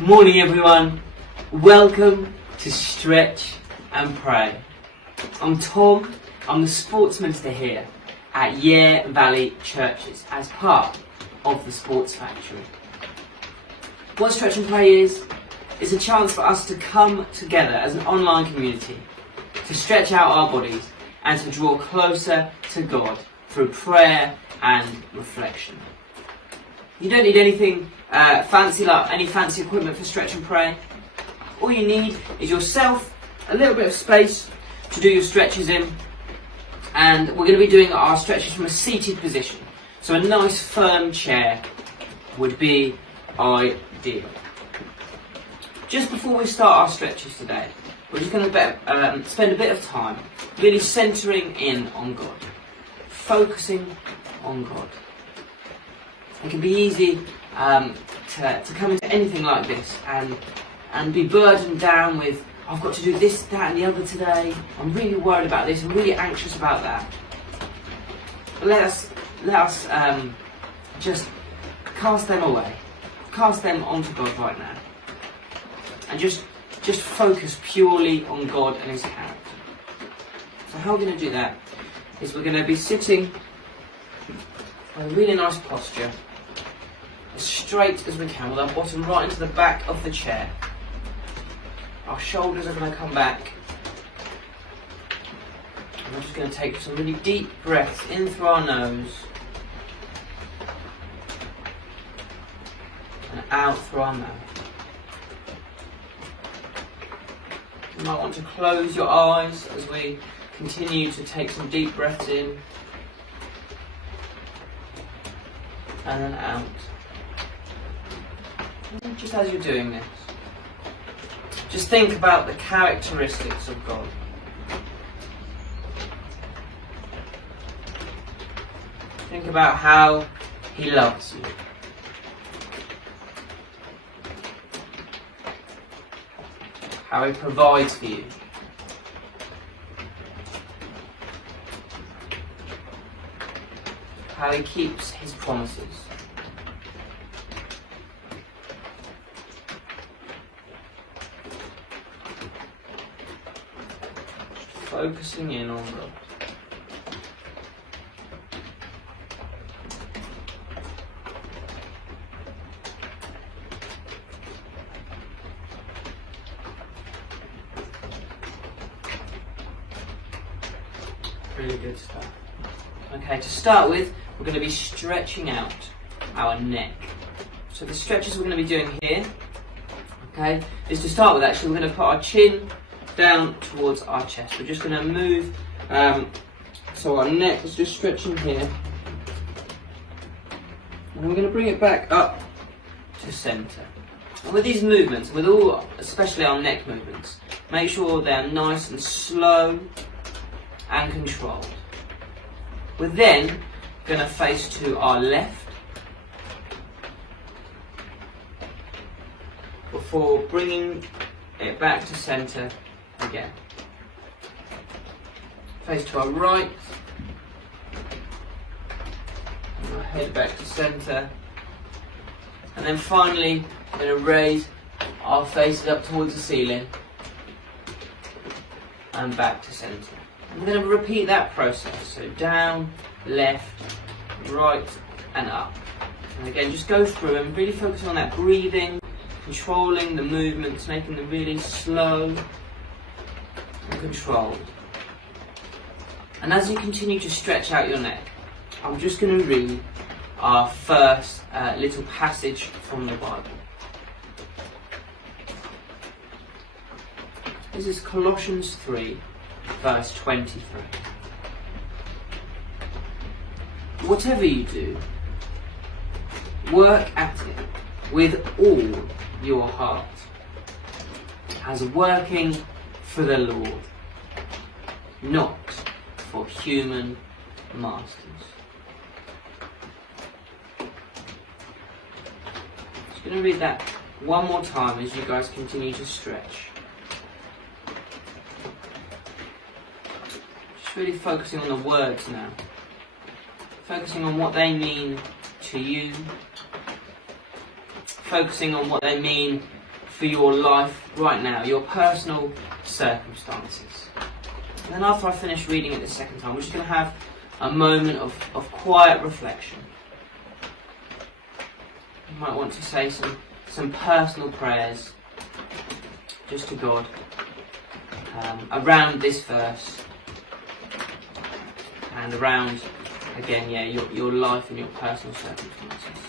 Morning everyone, welcome to Stretch and Pray. I'm Tom, I'm the sports minister here at Yare Valley Churches as part of the Sports Factory. What Stretch and Pray is a chance for us to come together as an online community, to stretch out our bodies and to draw closer to God through prayer and reflection. You don't need anything fancy, like any fancy equipment for Stretch and Pray. All you need is yourself, a little bit of space to do your stretches in, and we're going to be doing our stretches from a seated position. So a nice firm chair would be ideal. Just before we start our stretches today, we're just going to spend a bit of time really centering in on God, focusing on God. It can be easy to come into anything like this and be burdened down with, I've got to do this, that and the other today, I'm really worried about this, I'm really anxious about that. But let us just cast them away, cast them onto God right now, and just focus purely on God and His character. So how we're going to do that is we're going to be sitting in a really nice posture, as straight as we can, with our bottom right into the back of the chair. Our shoulders are going to come back. And we're just going to take some really deep breaths in through our nose and out through our mouth. You might want to close your eyes as we continue to take some deep breaths in and then out. And just as you're doing this, just think about the characteristics of God. Think about how He loves you. How He provides for you. How He keeps His promises. Focusing in on God. Really good stuff. Okay, to start with, we're going to be stretching out our neck. So the stretches we're going to be doing here, okay, is to start with actually we're going to put our chin down towards our chest. We're just going to move, so our neck is just stretching here. And we're going to bring it back up to centre. And with these movements, with all, especially our neck movements, make sure they're nice and slow and controlled. We're then going to face to our left before bringing it back to centre again. Face to our right, and we'll head back to centre, and then finally we're going to raise our faces up towards the ceiling and back to centre. And we're going to repeat that process, so down, left, right and up. And again, just go through and really focus on that breathing, controlling the movements, making them really slow and controlled. And as you continue to stretch out your neck, I'm just going to read our first little passage from the Bible. This is Colossians 3, verse 23. Whatever you do, work at it with all your heart, as working for the Lord, not for human masters. Just going to read that one more time as you guys continue to stretch. Just really focusing on the words now. Focusing on what they mean to you. Focusing on what they mean for your life right now, your personal circumstances. And then after I finish reading it the second time, we're just going to have a moment of quiet reflection. You might want to say some personal prayers just to God around this verse and around, again, your life and your personal circumstances.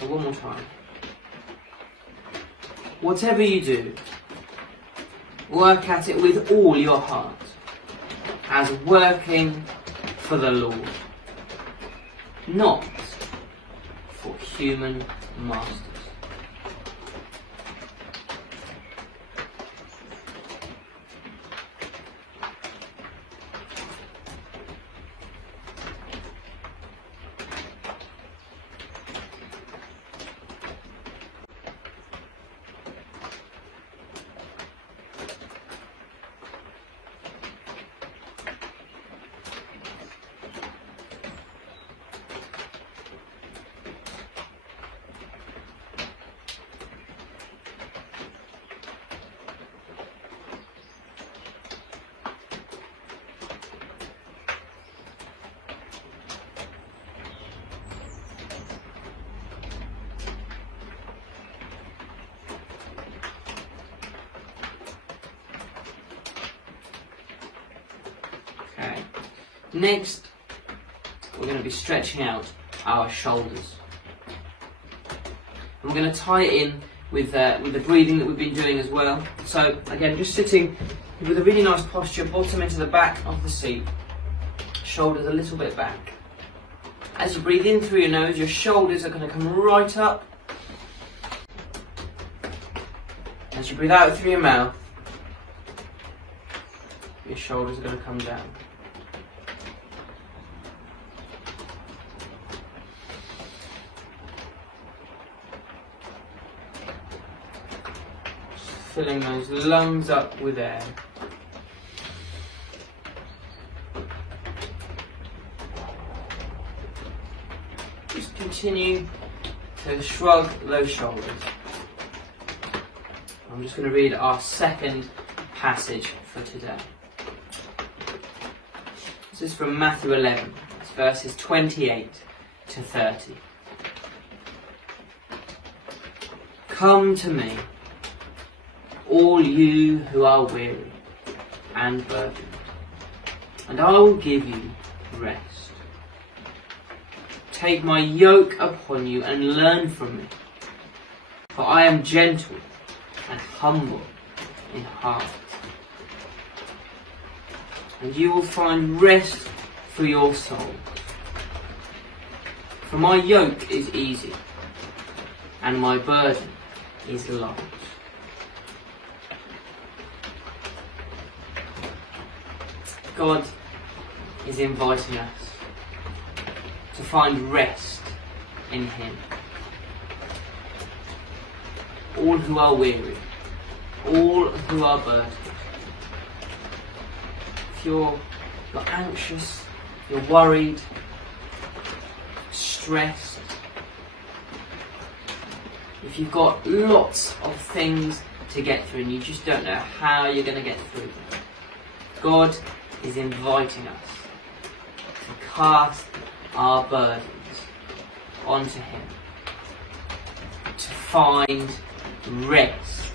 So one more time. Whatever you do, work at it with all your heart, as working for the Lord, not for human masters. Okay. Next, we're going to be stretching out our shoulders. And we're going to tie it in with the breathing that we've been doing as well. So again, just sitting with a really nice posture, bottom into the back of the seat, shoulders a little bit back. As you breathe in through your nose, your shoulders are going to come right up. As you breathe out through your mouth, your shoulders are going to come down. Just filling those lungs up with air. Just continue to shrug those shoulders. I'm just going to read our second passage for today. This is from Matthew 11, it's verses 28 to 30. Come to me, all you who are weary and burdened, and I will give you rest. Take my yoke upon you and learn from me, for I am gentle and humble in heart, and you will find rest for your souls. For my yoke is easy, and my burden is light. God is inviting us to find rest in Him. All who are weary, all who are burdened. If you're anxious, you're worried, stressed, if you've got lots of things to get through and you just don't know how you're going to get through them, God is inviting us to cast our burdens onto Him, to find rest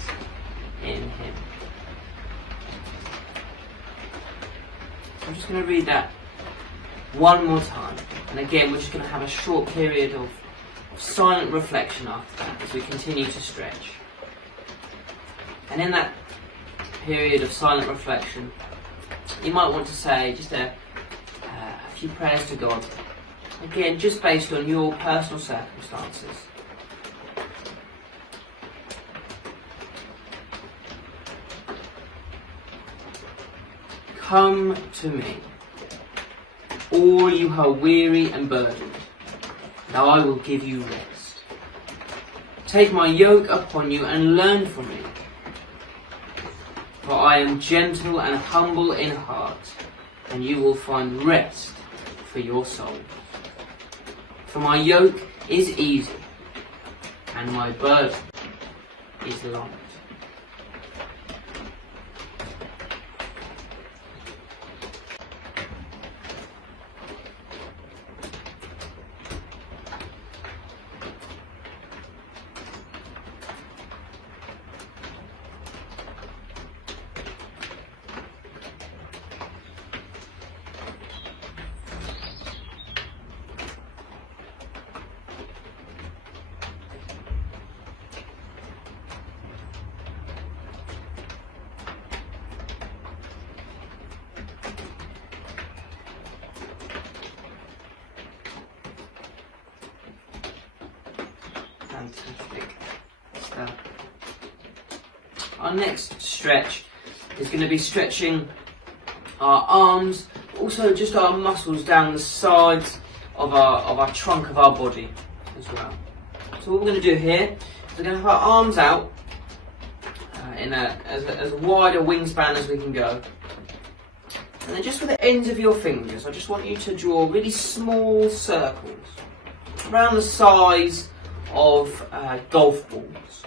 in Him. So I'm just going to read that one more time, and again we're just going to have a short period of silent reflection after that as we continue to stretch. And in that period of silent reflection, you might want to say just a few prayers to God, again just based on your personal circumstances. Come to me, all you who are weary and burdened, and I will give you rest. Take my yoke upon you and learn from me, for I am gentle and humble in heart, and you will find rest for your souls. For my yoke is easy, and my burden is light. Fantastic stuff. Our next stretch is going to be stretching our arms, also just our muscles down the sides of our trunk of our body as well. So what we're going to do here is we're going to have our arms out in as wide a wingspan as we can go. And then just with the ends of your fingers, I just want you to draw really small circles around the size of golf balls.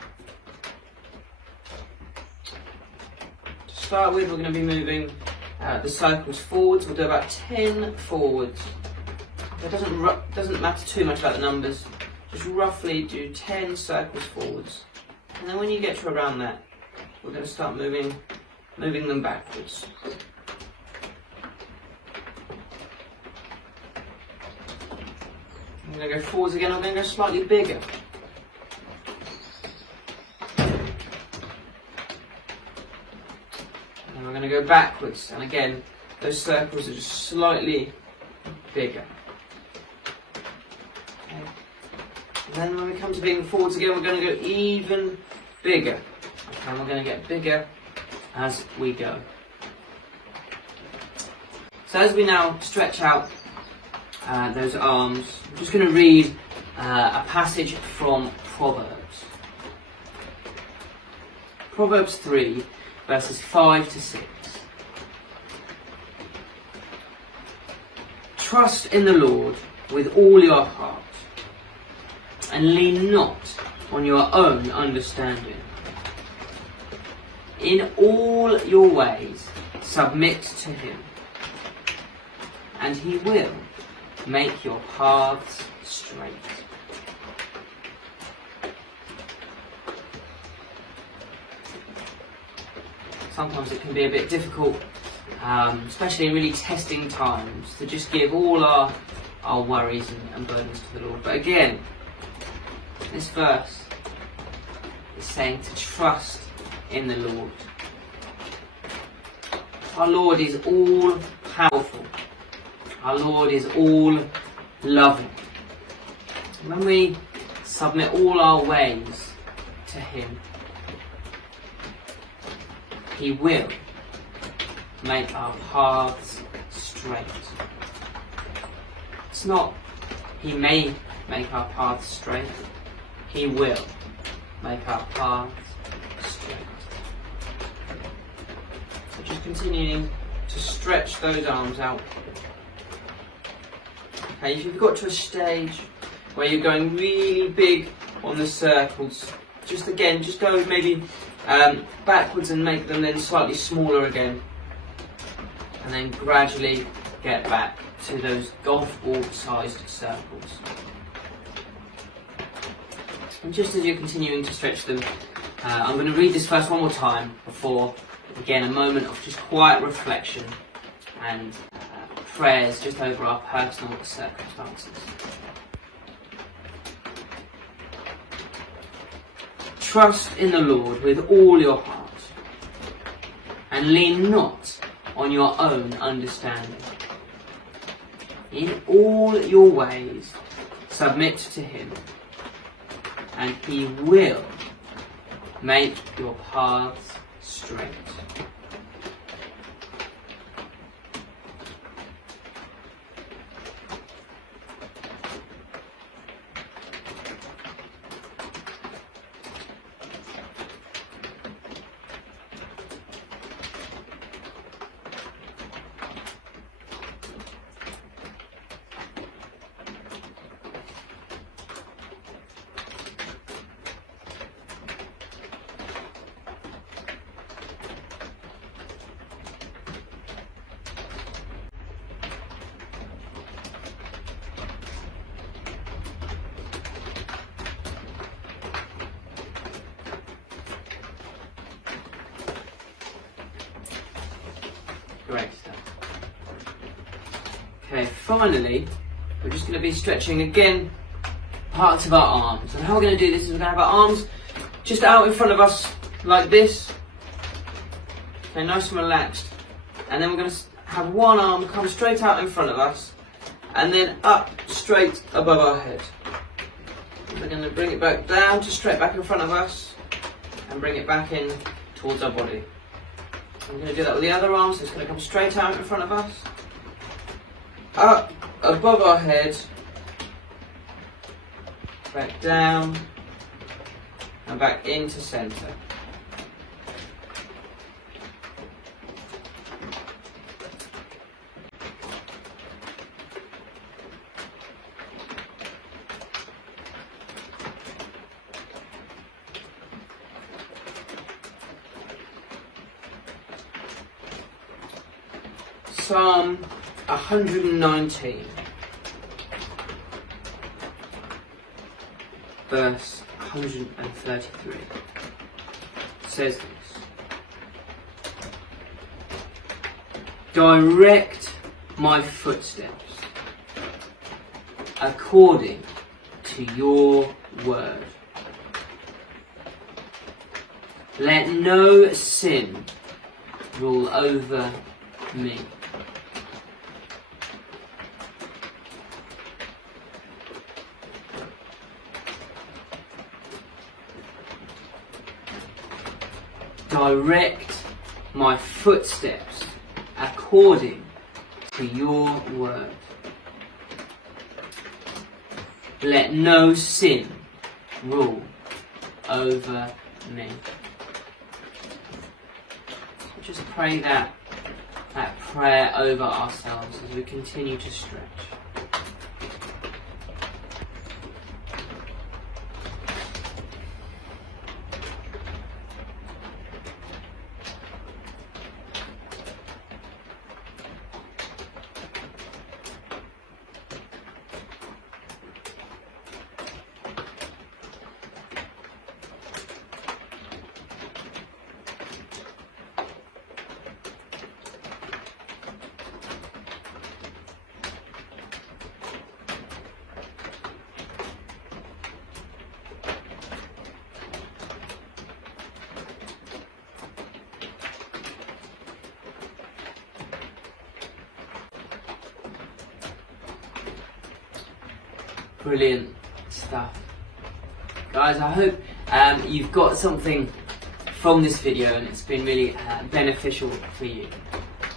To start with, we're going to be moving the circles forwards. We'll do about 10 forwards. It doesn't matter too much about the numbers. Just roughly do 10 circles forwards. And then when you get to around that, we're going to start moving them backwards. I'm going to go forwards again, I'm going to go slightly bigger. And we're going to go backwards, and again, those circles are just slightly bigger. Okay. And then when we come to being forwards again, we're going to go even bigger. Okay, and we're going to get bigger as we go. So as we now stretch out those arms, I'm just going to read a passage from Proverbs. Proverbs 3, verses 5 to 6. Trust in the Lord with all your heart, and lean not on your own understanding. In all your ways submit to him, and he will make your paths straight. Sometimes it can be a bit difficult, especially in really testing times, to just give all our worries and burdens to the Lord. But again, this verse is saying to trust in the Lord. Our Lord is all powerful. Our Lord is all loving. When we submit all our ways to him, he will make our paths straight. It's not he may make our paths straight, he will make our paths straight. So just continuing to stretch those arms out. Okay, if you've got to a stage where you're going really big on the circles, just go maybe backwards and make them then slightly smaller again. And then gradually get back to those golf ball sized circles. And just as you're continuing to stretch them, I'm going to read this verse one more time before, again, a moment of just quiet reflection and prayers just over our personal circumstances. Trust in the Lord with all your heart, and lean not on your own understanding. In all your ways submit to him, and he will make your paths straight. Great stuff. Okay, finally, we're just going to be stretching again parts of our arms. And how we're going to do this is we're going to have our arms just out in front of us like this. Okay, nice and relaxed. And then we're going to have one arm come straight out in front of us and then up straight above our head. We're going to bring it back down to straight back in front of us and bring it back in towards our body. I'm going to do that with the other arm, so it's going to come straight out in front of us, up above our head, back down and back into centre. Psalm 119, verse 133 says this: Direct my footsteps according to your word. Let no sin rule over me. Direct my footsteps according to your word. Let no sin rule over me. Just pray that prayer over ourselves as we continue to stretch. Brilliant stuff. Guys, I hope you've got something from this video and it's been really beneficial for you.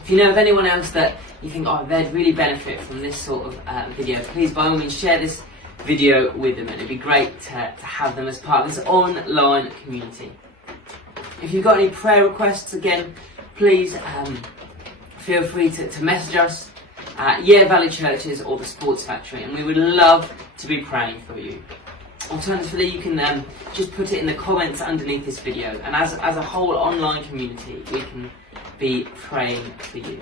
If you know of anyone else that you think, oh, they'd really benefit from this sort of video, please by all means share this video with them, and it'd be great to have them as part of this online community. If you've got any prayer requests, again, please feel free to message us at Yare Valley Churches or the Sports Factory, and we would love to be praying for you. Alternatively, you can just put it in the comments underneath this video, and as a whole online community, we can be praying for you.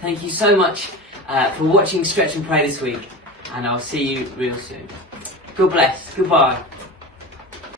Thank you so much for watching Stretch and Pray this week, and I'll see you real soon. God bless. Goodbye.